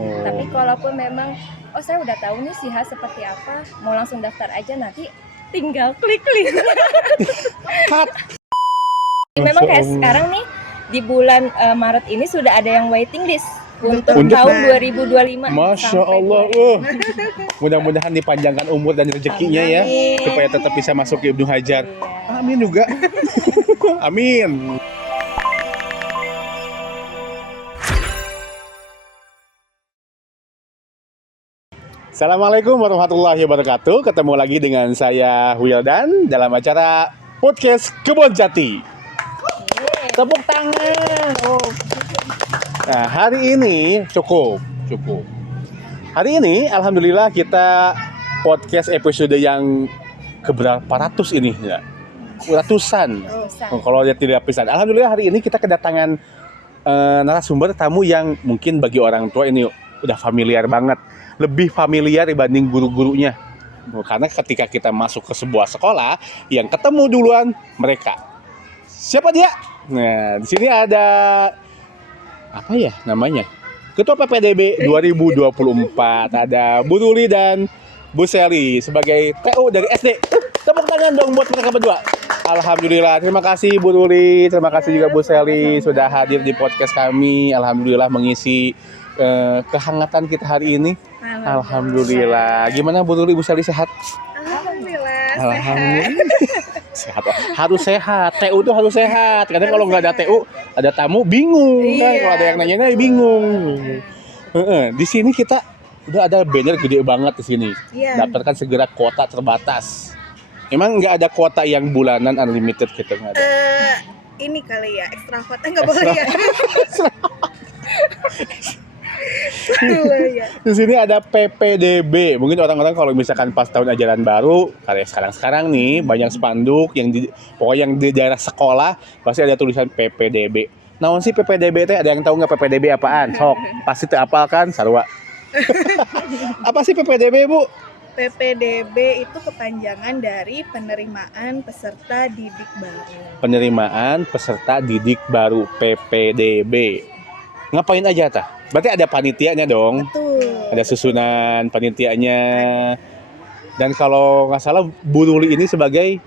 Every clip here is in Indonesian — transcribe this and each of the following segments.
Tapi kalaupun memang saya udah tahu nih SIHA seperti apa, mau langsung daftar aja, nanti tinggal klik link. Memang kayak sekarang nih di bulan Maret ini sudah ada yang waiting list untuk tahun 2025. Masya Allah. Mudah-mudahan dipanjangkan umur dan rezekinya ya, supaya tetap bisa masuk ke Ibnu Hajar. Amin juga. Amin. Assalamualaikum warahmatullahi wabarakatuh. Ketemu lagi dengan saya Wildan dalam acara Podcast Kebon Jati. Tepuk tangan. Nah, hari ini cukup. Hari ini alhamdulillah kita podcast episode yang keberapa ratus ini ya. Ratusan. Kalau lihat tidak pisan. Alhamdulillah hari ini kita kedatangan narasumber tamu yang mungkin bagi orang tua ini udah familiar banget, lebih familiar dibanding guru-gurunya. Karena ketika kita masuk ke sebuah sekolah, yang ketemu duluan mereka. Siapa dia? Nah, di sini ada apa ya namanya? Ketua PPDB 2024, ada Bu Ruli dan Bu Seli sebagai TU dari SD. Tepuk tangan dong buat mereka berdua. Alhamdulillah, terima kasih Bu Ruli, terima kasih juga Bu Seli sudah hadir di podcast kami. Alhamdulillah mengisi kehangatan kita hari ini. Alhamdulillah. Gimana Bu Ruli, Bu Seli sehat? Alhamdulillah. Sehat. Harus sehat. TU tuh harus sehat. Karena kalau nggak ada TU, ada tamu bingung kan. Kalau ada yang nanya bingung. Di sini kita udah ada banner gede banget di sini. Daftarkan segera kuota terbatas. Emang nggak ada kuota yang bulanan unlimited gitu, nggak ada? Ini kali ya, ekstra kuota nggak boleh ya. Di sini ada PPDB. Mungkin orang-orang kalau misalkan pas tahun ajaran baru, kayak sekarang nih banyak spanduk yang pokoknya yang di daerah sekolah pasti ada tulisan PPDB. Naon sih PPDB teh? Ada yang tahu nggak PPDB apaan? Sok, pasti terapal kan, sarua. Apa sih PPDB, Bu? PPDB itu kepanjangan dari penerimaan peserta didik baru. Penerimaan peserta didik baru, PPDB. Ngapain aja tah? Berarti ada panitianya dong. Betul. Ada susunan panitianya. Dan kalau nggak salah Bu Ruli ini sebagai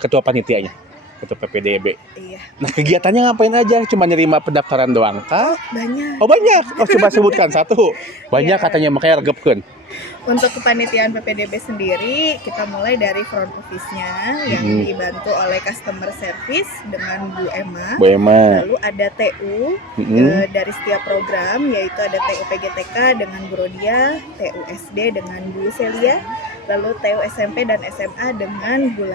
ketua panitianya, ketua PPDB. Iya. Nah, kegiatannya ngapain aja? Cuma nerima pendaftaran doang kah? Banyak. Oh, banyak. Oh, coba sebutkan satu. Banyak katanya, makanya regepkeun. Untuk kepanitiaan PPDB sendiri, kita mulai dari front office-nya yang dibantu oleh customer service dengan Bu Emma. Lalu ada TU dari setiap program, yaitu ada TU PGTK dengan Bu Rodia, TU SD dengan Bu Celia, lalu TU SMP dan SMA dengan Bu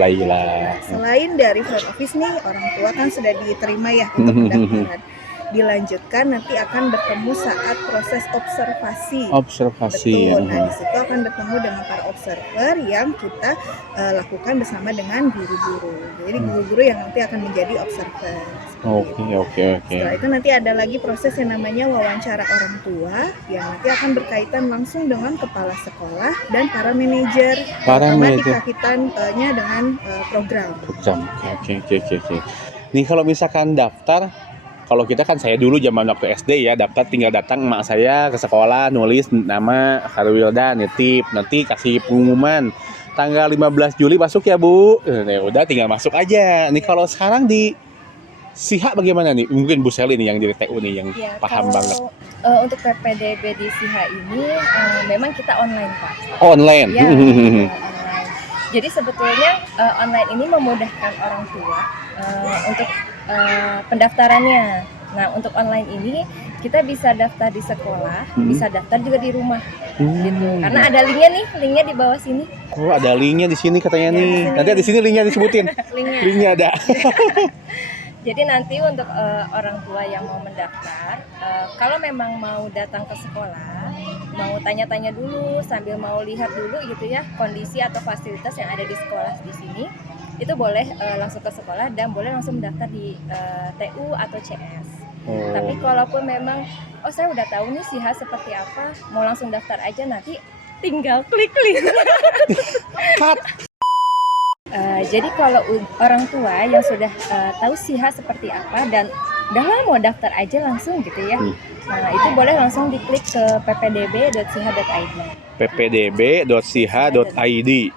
Laila. Selain dari front office nih, orang tua kan sudah diterima ya untuk pendaftaran. Dilanjutkan nanti akan bertemu saat proses observasi. Betul. Nah, di situ akan bertemu dengan para observer yang kita lakukan bersama dengan guru-guru. Jadi guru-guru yang nanti akan menjadi observer. Oke. Setelah itu nanti ada lagi proses yang namanya wawancara orang tua yang nanti akan berkaitan langsung dengan kepala sekolah dan para manajer. Terutama dikaitannya dengan program. Oke. Nih kalau misalkan daftar, kalau kita kan saya dulu zaman waktu SD ya, daftar tinggal datang emak saya ke sekolah, nulis nama Wildan, nitip, nanti kasih pengumuman tanggal 15 Juli masuk ya Bu. Nah, udah tinggal masuk aja. Nih kalau sekarang di SIHA bagaimana nih? Mungkin Bu Seli nih yang di TU nih yang paham banget. Untuk PPDB di SIHA ini memang kita online, Pak. Online. Ya, online. Jadi sebetulnya online ini memudahkan orang tua untuk pendaftarannya. Nah, untuk online ini kita bisa daftar di sekolah, bisa daftar juga di rumah, gitu. Karena ada linknya di bawah sini. Oh, ada linknya di sini katanya nih. Nanti di sini linknya disebutin. Linknya ada. Jadi nanti untuk orang tua yang mau mendaftar, kalau memang mau datang ke sekolah, mau tanya-tanya dulu sambil mau lihat dulu gitu ya kondisi atau fasilitas yang ada di sekolah di sini, itu boleh langsung ke sekolah dan boleh langsung mendaftar di TU atau CS. Tapi kalaupun memang saya udah tahu nih SIHA seperti apa, mau langsung daftar aja, nanti tinggal klik link. Jadi kalau orang tua yang sudah tahu SIHA seperti apa dan udahlah mau daftar aja langsung gitu ya. Nah, itu boleh langsung diklik ke ppdb.siha.id. ppdb.siha.id.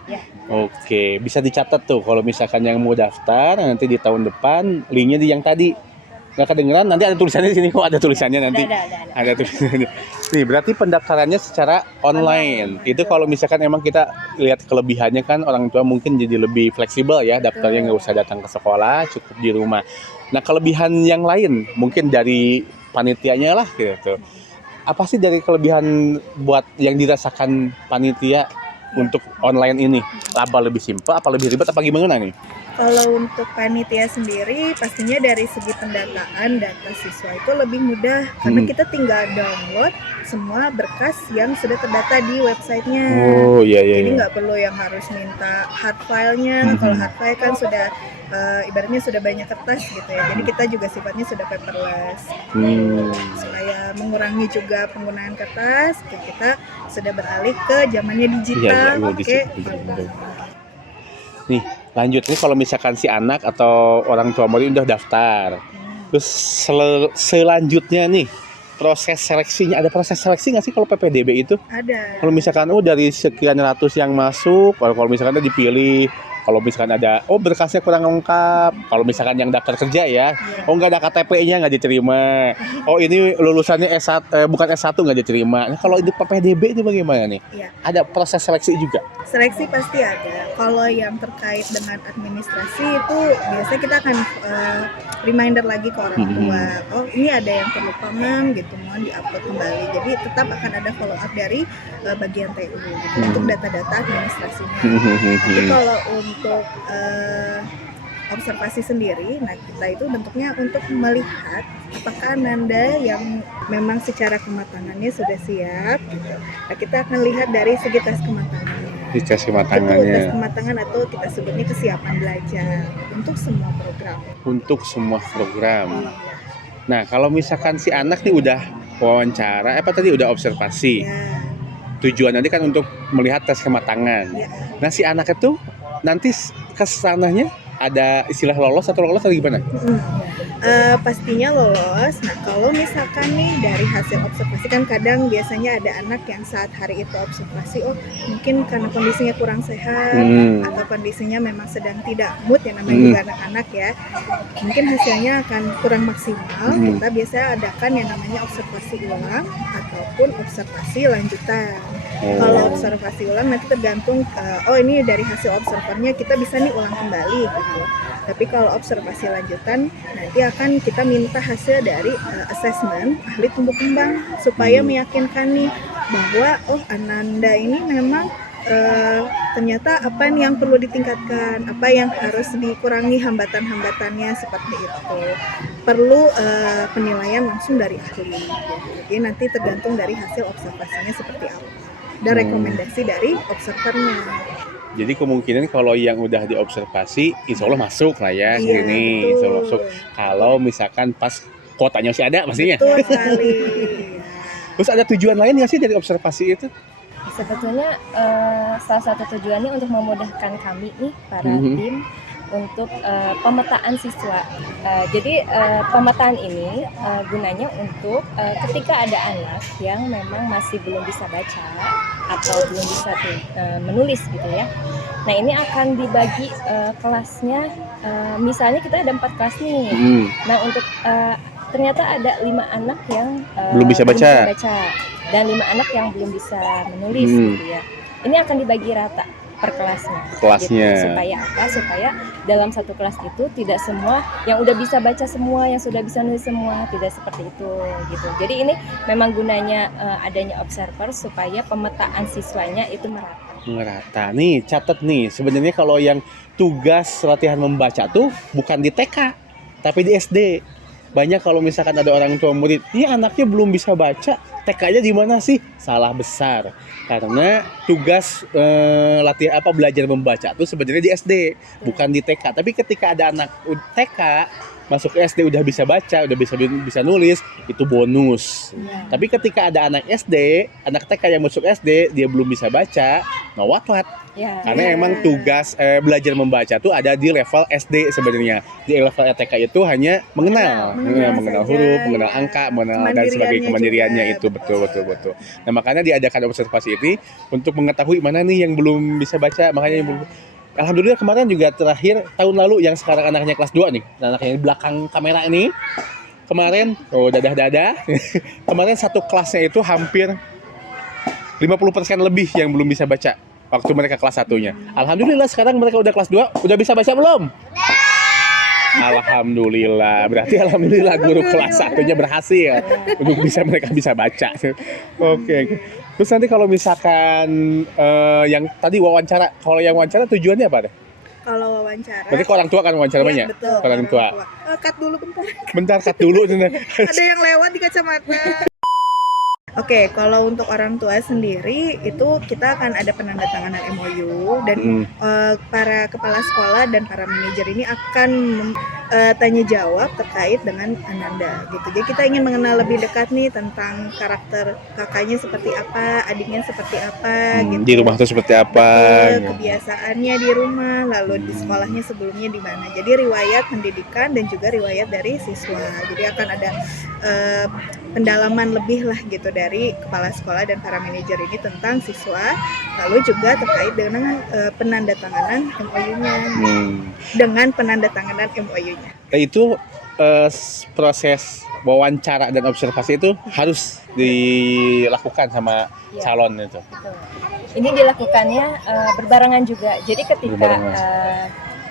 Ya. Oke, bisa dicatat tuh kalau misalkan yang mau daftar nanti di tahun depan, linknya di yang tadi. Nggak kedengeran, nanti ada tulisannya di sini kok, ada tulisannya nanti. Ada. Ada tulisannya. Nih, berarti pendaftarannya secara online. Itu kalau misalkan emang kita lihat kelebihannya kan orang tua mungkin jadi lebih fleksibel ya, daftarnya nggak usah datang ke sekolah, cukup di rumah. Nah, kelebihan yang lain mungkin dari panitianya lah gitu. Apa sih dari kelebihan buat yang dirasakan panitia untuk online ini? Apa lebih simpel, apa lebih ribet, apa gimana nih? Kalau untuk panitia sendiri, pastinya dari segi pendataan data siswa itu lebih mudah karena kita tinggal download semua berkas yang sudah terdata di websitenya. Oh iya. Jadi nggak perlu yang harus minta hard file-nya. Kalau hard file kan sudah ibaratnya sudah banyak kertas gitu ya. Jadi kita juga sifatnya sudah paperless. Supaya mengurangi juga penggunaan kertas, kita sudah beralih ke zamannya digital. Nih, lanjut nih kalau misalkan si anak atau orang tua murid udah daftar. Terus selanjutnya nih, proses seleksinya, ada proses seleksi nggak sih kalau PPDB itu? Ada. Kalau misalkan dari sekian ratus yang masuk, kalau misalkan ada dipilih, kalau misalkan ada berkasnya kurang lengkap, kalau misalkan yang daftar kerja ya, nggak ada KTP-nya nggak diterima, ini lulusannya bukan S1 nggak diterima. Nah, kalau di PPDB itu bagaimana nih? Ya. Ada proses seleksi juga? Seleksi pasti ada. Kalau yang terkait dengan administrasi itu biasanya kita akan reminder lagi ke orang tua. Ini ada yang terlupa gitu, mohon diupload kembali. Jadi tetap akan ada follow up dari bagian TU gitu, untuk data-data administrasinya. Tapi kalau untuk observasi sendiri, nah kita itu bentuknya untuk melihat apakah Ananda yang memang secara kematangannya sudah siap gitu. Nah, kita akan lihat dari segi tes kematangannya. Tes tes kematangan atau kita sebutnya kesiapan belajar untuk semua program. Untuk semua program. Nah, kalau misalkan si anak nih udah wawancara, udah observasi. Ya. Tujuan nanti kan untuk melihat tes kematangan. Ya. Nah, si anak itu nanti kesananya ada istilah lolos atau gimana? Pastinya lolos. Nah, kalau misalkan nih dari hasil observasi kan kadang biasanya ada anak yang saat hari itu observasi, mungkin karena kondisinya kurang sehat atau kondisinya memang sedang tidak mood ya, namanya juga anak-anak ya. Mungkin hasilnya akan kurang maksimal. Kita biasanya adakan yang namanya observasi ulang ataupun observasi lanjutan. Kalau observasi ulang nanti tergantung ini dari hasil observernya kita bisa nih ulang kembali gitu. Tapi kalau observasi lanjutan nanti akan kita minta hasil dari assessment ahli tumbuh kembang supaya meyakinkan nih bahwa Ananda ini memang ternyata apa yang perlu ditingkatkan, apa yang harus dikurangi hambatan-hambatannya seperti itu. Perlu penilaian langsung dari ahli. Jadi nanti tergantung dari hasil observasinya seperti apa. Dan rekomendasi dari observernya. Jadi kemungkinan kalau yang udah diobservasi, insya Allah masuk lah ya sini. Insya Allah masuk. Kalau misalkan pas kuotanya masih ada pastinya. Betul sekali. Terus ada tujuan lain nggak sih dari observasi itu? Sebetulnya salah satu tujuannya untuk memudahkan kami nih para tim untuk pemetaan siswa. Jadi pemetaan ini gunanya untuk ketika ada anak yang memang masih belum bisa baca atau belum bisa menulis gitu ya. Nah, ini akan dibagi kelasnya. Misalnya kita ada 4 kelas nih. Nah, untuk ternyata ada 5 anak yang belum bisa baca dan 5 anak yang belum bisa menulis gitu ya. Ini akan dibagi rata per kelasnya. Gitu. Supaya apa? Supaya dalam satu kelas itu tidak semua yang udah bisa baca semua, yang sudah bisa nulis semua, tidak seperti itu gitu. Jadi ini memang gunanya adanya observer supaya pemetaan siswanya itu merata. Nih, catat nih. Sebenarnya kalau yang tugas latihan membaca tuh bukan di TK, tapi di SD. Banyak kalau misalkan ada orang tua murid, anaknya belum bisa baca, TK-nya di mana sih? Salah besar. Karena tugas latihan belajar membaca itu sebenarnya di SD, bukan di TK. Tapi ketika ada anak TK masuk ke SD udah bisa baca, udah bisa nulis, itu bonus. Tapi ketika ada anak SD, anak TK yang masuk SD, dia belum bisa baca, ngawat-wat. Ya. Karena emang tugas belajar membaca tuh ada di level SD sebenarnya. Di level TK itu hanya mengenal Mengenal saja, huruf, mengenal ya. angka, mengenal dan sebagainya, kemandiriannya juga, itu betul. Nah, makanya diadakan observasi ini untuk mengetahui mana nih yang belum bisa baca, makanya yang belum. Alhamdulillah kemarin juga terakhir tahun lalu yang sekarang anaknya kelas 2 nih. Anaknya di belakang kamera ini. Kemarin dadah. Kemarin satu kelasnya itu hampir 50% lebih yang belum bisa baca waktu mereka kelas 1-nya. Alhamdulillah sekarang mereka udah kelas 2, udah bisa baca belum? Alhamdulillah. Berarti alhamdulillah guru kelas 1-nya berhasil untuk mereka bisa baca. Oke. Terus nanti kalau misalkan yang tadi wawancara, kalau yang wawancara tujuannya apa deh? Kalau wawancara. Berarti ke orang tua kan wawancara Iya, banyak? betul, Orang tua. Cut dulu bentar. Bentar, cut dulu. Ada yang lewat di kacamata. Oke, kalau untuk orang tua sendiri itu kita akan ada penandatanganan MOU dan para kepala sekolah dan para manajer ini akan tanya jawab terkait dengan Ananda gitu. Jadi kita ingin mengenal lebih dekat nih tentang karakter kakaknya seperti apa, adiknya seperti apa gitu. Di rumah tuh seperti apa? Kebiasaannya di rumah, lalu di sekolahnya sebelumnya di mana. Jadi riwayat pendidikan dan juga riwayat dari siswa. Jadi akan ada pendalaman lebih lah gitu dari kepala sekolah dan para manajer ini tentang siswa, lalu juga terkait dengan penandatanganan MOU-nya. Dengan penandatanganan MOU-nya. Itu proses wawancara dan observasi itu harus dilakukan sama calon itu. Betul. Ini dilakukannya berbarengan juga. Jadi ketika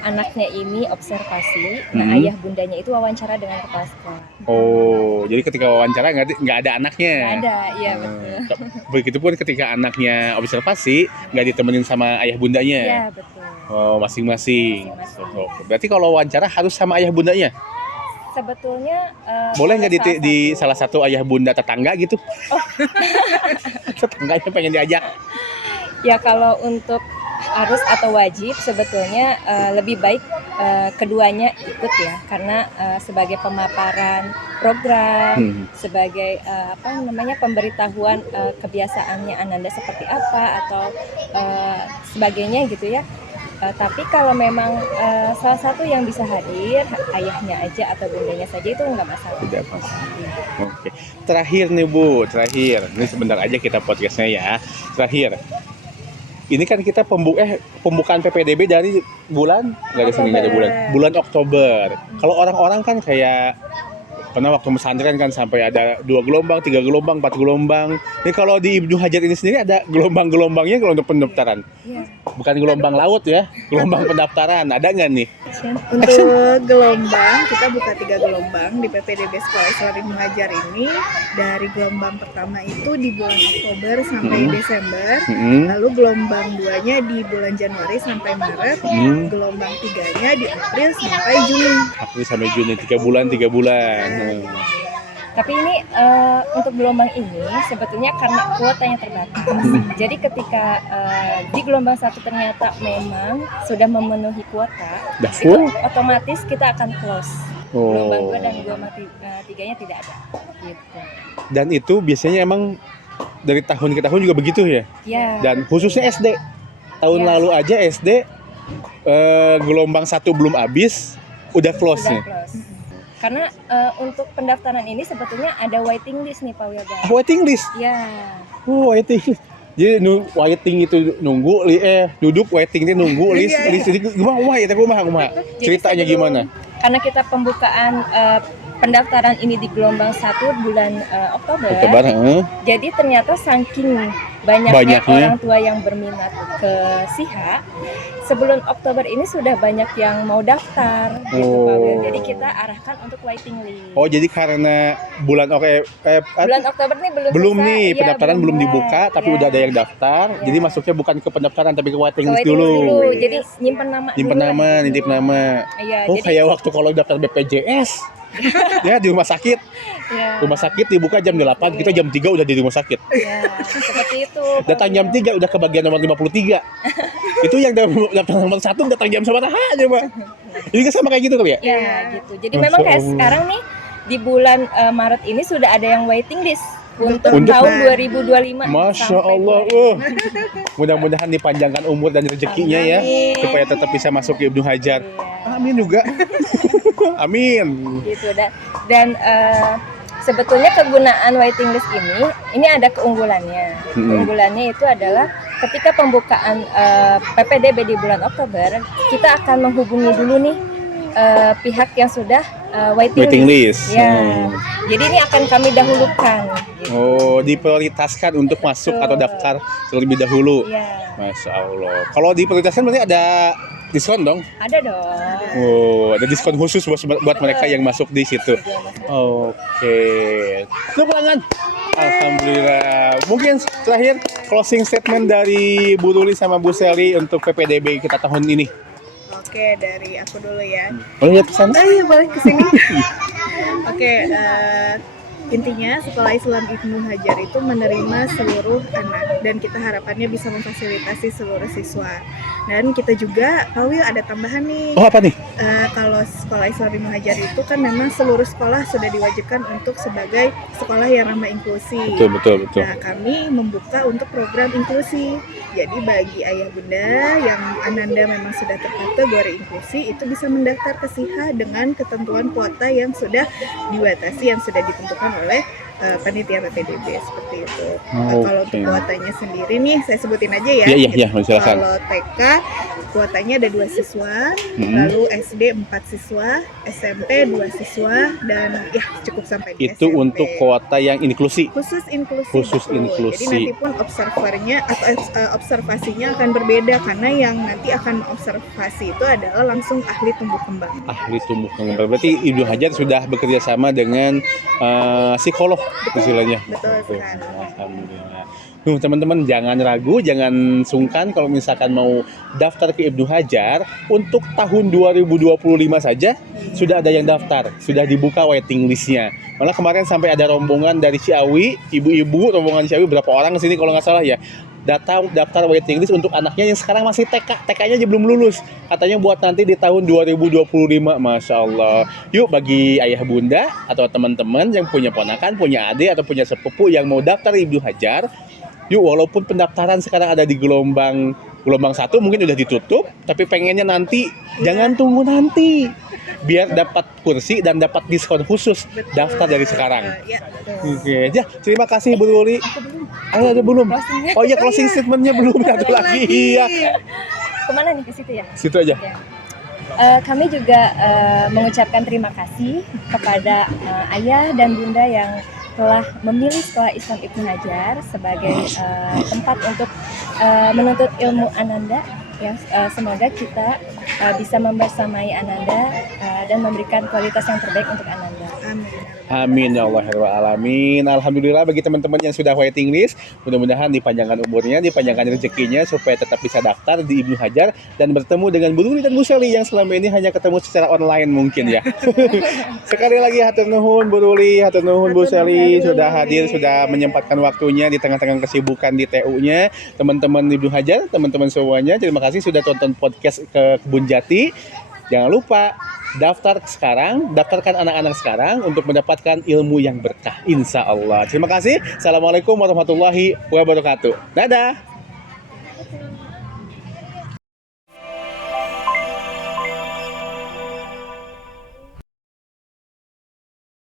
anaknya ini observasi, nah ayah bundanya itu wawancara dengan kepala sekolah. Oh, jadi ketika wawancara nggak ada anaknya? Nggak ada, iya betul. Begitupun ketika anaknya observasi nggak ditemenin sama ayah bundanya? Iya betul. Oh, masing-masing. Berarti kalau wawancara harus sama ayah bundanya? Sebetulnya boleh nggak di salah satu ayah bunda tetangga gitu? Oh. Tetangganya pengen diajak? Ya kalau untuk harus atau wajib sebetulnya lebih baik keduanya ikut ya, karena sebagai pemaparan program, sebagai pemberitahuan kebiasaannya Ananda seperti apa atau sebagainya gitu ya. Tapi kalau memang salah satu yang bisa hadir ayahnya aja atau bundanya saja itu nggak masalah. Tidak masalah. Oke. Terakhir nih Bu, ini sebentar aja kita podcastnya ya. Terakhir. Ini kan kita pembukaan PPDB dari bulan bulan Oktober. Kalau orang-orang kan kayak pernah waktu pesantren kan sampai ada 2 gelombang, 3 gelombang, 4 gelombang. Ini kalau di Ibnu Hajar ini sendiri ada gelombang-gelombangnya kalau untuk pendaftaran. Bukan gelombang laut ya, gelombang pendaftaran. Ada nggak nih? Untuk gelombang, kita buka 3 gelombang di PPDB Sekolah Islam Ibnu Hajar ini. Dari gelombang pertama itu di bulan Oktober sampai Desember. Lalu gelombang 2-nya di bulan Januari sampai Maret. Gelombang 3-nya di April sampai Juni. April sampai Juni, 3 bulan. Tapi ini untuk gelombang ini sebetulnya karena kuotanya terbatas. Jadi ketika di gelombang 1 ternyata memang sudah memenuhi kuota, itu otomatis kita akan close. Gelombang 2 dan gelombang 3-nya tidak ada. Gitu. Dan itu biasanya emang dari tahun ke tahun juga begitu ya? Ya. Dan khususnya SD. Tahun lalu aja SD gelombang 1 belum habis, udah close nih. Karena untuk pendaftaran ini sebetulnya ada waiting list nih Pak Wildan. Waiting list? Ya. Waiting list. Jadi waiting itu nunggu, duduk waiting itu nunggu, list gimana? Ceritanya gimana? Karena kita pembukaan pendaftaran ini di gelombang 1 bulan Oktober. Jadi ternyata saking banyaknya orang tua yang berminat ke SIHA, sebelum Oktober ini sudah banyak yang mau daftar gitu Pak Wil. Jadi kita arahkan untuk waiting list. Oh, jadi karena bulan Oktober ini belum nih pendaftaran belum dibuka, tapi udah ada yang daftar. Jadi masuknya bukan ke pendaftaran tapi ke waiting list dulu. Jadi nyimpen nama. Nitip nama. Oh, kayak waktu kalau daftar BPJS. Ya di rumah sakit. Rumah sakit dibuka jam 8, kita jam 3 udah di rumah sakit. Ya, seperti itu. Datang jam 3 udah ke bagian nomor 53. Itu yang daftar nomor 1 datang jam sama aja, Pak. Ini kan sama kayak gitu kali ya? Ya, gitu. Jadi memang kayak sekarang nih di bulan Maret ini sudah ada yang waiting list untuk Untuk- tahun 2025. Masya sampai Allah, 2025. mudah-mudahan dipanjangkan umur dan rezekinya ya, Amin. supaya tetap bisa masuk ke Ibnu Hajar. Iya. Amin juga. Amin. Gitu dan sebetulnya kegunaan waiting list ini ada keunggulannya. Keunggulannya itu adalah ketika pembukaan PPDB di bulan Oktober, kita akan menghubungi dulu nih pihak yang sudah waiting list. list. Ya. Jadi ini akan kami dahulukan. Gitu. Oh, diprioritaskan untuk masuk atau daftar terlebih dahulu. Iya. Masya Allah. Kalau diprioritaskan berarti ada diskon dong? Ada dong. Oh, ada diskon khusus buat mereka yang masuk di situ. Oke. Tepuk tangan. Alhamdulillah. Mungkin terakhir closing statement dari Bu Ruli sama Bu Sally untuk PPDB kita tahun ini. Oke, dari aku dulu ya. Boleh lihat ke sana? Iya, boleh kesini. Oke, intinya Sekolah Islam Ibnu Hajar itu menerima seluruh anak dan kita harapannya bisa memfasilitasi seluruh siswa. Dan kita juga, Pak Wil, ada tambahan nih. Oh, apa nih? Kalau Sekolah Islam Ibnu Hajar itu kan memang seluruh sekolah sudah diwajibkan untuk sebagai sekolah yang ramah inklusi. Betul. Nah, kami membuka untuk program inklusi. Jadi bagi ayah bunda yang ananda memang sudah terkategori inklusi, itu bisa mendaftar ke SIHA dengan ketentuan kuota yang sudah dibatasi, yang sudah ditentukan oleh panitia PPDB seperti itu. Kalau untuk kuotanya sendiri nih, saya sebutin aja ya. Iya, silakan. Kalau TK kuotanya ada 2 siswa, lalu SD 4 siswa, SMP 2 siswa, dan ya cukup sampai di Itu SMP. untuk kuota yang inklusi. Khusus inklusi. Khusus betul. inklusi. Jadi nanti pun observernya atau observasinya akan berbeda karena yang nanti akan observasi itu adalah langsung ahli tumbuh kembang. Ahli tumbuh kembang. Berarti Ibnu Hajar sudah bekerja sama dengan psikolog istilahnya. Betul sekali. Alhamdulillah. Teman-teman jangan ragu, jangan sungkan kalau misalkan mau daftar ke Ibnu Hajar untuk tahun 2025 saja sudah ada yang daftar, sudah dibuka waiting listnya. Malah kemarin sampai ada rombongan dari Ciawi, ibu-ibu rombongan Ciawi berapa orang ke sini kalau nggak salah ya. Daftar waiting list untuk anaknya yang sekarang masih TK-nya aja belum lulus. Katanya buat nanti di tahun 2025, Masya Allah. Yuk bagi ayah bunda atau teman-teman yang punya ponakan, punya adik atau punya sepupu yang mau daftar Ibnu Hajar, yuk walaupun pendaftaran sekarang ada di gelombang 1 mungkin udah ditutup, tapi pengennya nanti jangan tunggu nanti. Biar dapat kursi dan dapat diskon khusus, daftar dari sekarang. Ya, betul. Oke, ya terima kasih Bu Ruli. Ada belum? Closingnya. Oh iya, closing statementnya belum satu lagi. Iya. Kemana nih, ke situ ya? Situ aja. Ya. Kami juga mengucapkan terima kasih kepada ayah dan bunda yang telah memilih Sekolah Islam Ibnu Hajar sebagai tempat untuk menuntut ilmu Ananda. Ya, semoga kita bisa membersamai Ananda dan memberikan kualitas yang terbaik untuk Ananda. Amin. Amin ya Allah ya Rabbal alamin. Alhamdulillah bagi teman-teman yang sudah waiting list, mudah-mudahan dipanjangkan umurnya, dipanjangkan rezekinya supaya tetap bisa daftar di Ibnu Hajar dan bertemu dengan Bu Ruli dan Bu Sally yang selama ini hanya ketemu secara online mungkin ya. Sekali lagi hatur nuhun Bu Ruli, hatur nuhun Bu Sally sudah hadir, sudah menyempatkan waktunya di tengah-tengah kesibukan di TU-nya. Teman-teman Ibnu Hajar, teman-teman semuanya, terima kasih sudah tonton podcast ke Kebun Jati. Jangan lupa daftarkan anak-anak sekarang untuk mendapatkan ilmu yang berkah, insya Allah. Terima kasih. Assalamualaikum warahmatullahi wabarakatuh. Dadah.